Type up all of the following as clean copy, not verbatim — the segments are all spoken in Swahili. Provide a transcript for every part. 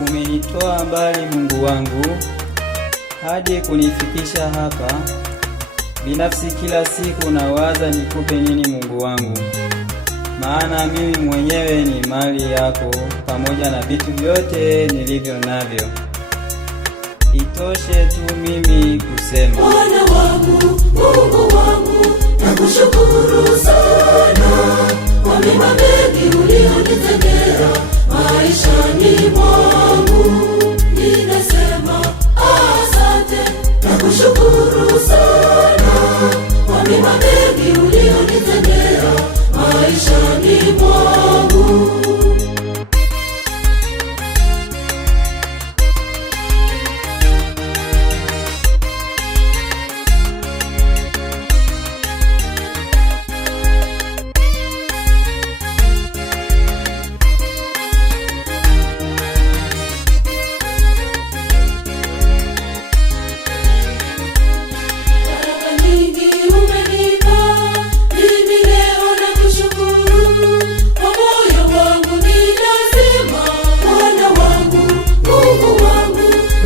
Umenitoa mbali Mungu wangu, hadi kunifikisha hapa. Binafsi kila siku nawaza nikupe nini Mungu wangu, maana mimi mwenyewe ni mali yako, pamoja na vitu vyote nilivyo navyo. Itoshe tu mimi kusema, Bwana wangu, Mungu wangu, nakushukuru sana kwa mema mengi ulionitendea maishani mwangu. Ninasema asante, nakushukuru sana kwa mema mengi ulionitendea maishani mwangu.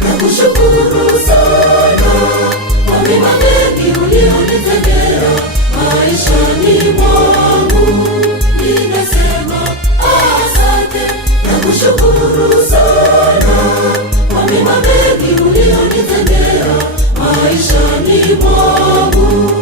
Nakushukuru sana kwa mema mengi ulionitendea maishani mwangu. Ninasema asante, nakushukuru sana kwa mema mengi ulionitendea maishani mwangu.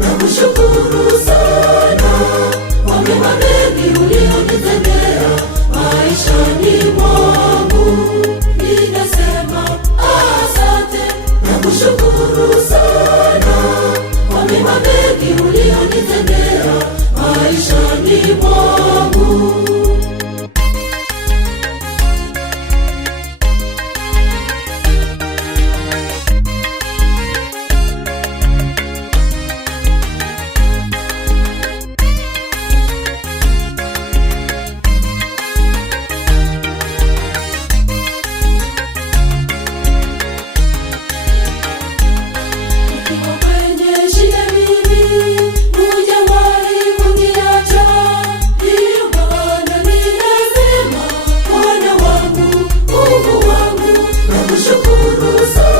Nakushukuru sana kwa mema mengi ulionitendea maishani mwangu. Ninasema asante, nakushukuru sana kwa mema mengi ulionitendea maishani mwangu. Nakushukuru sana.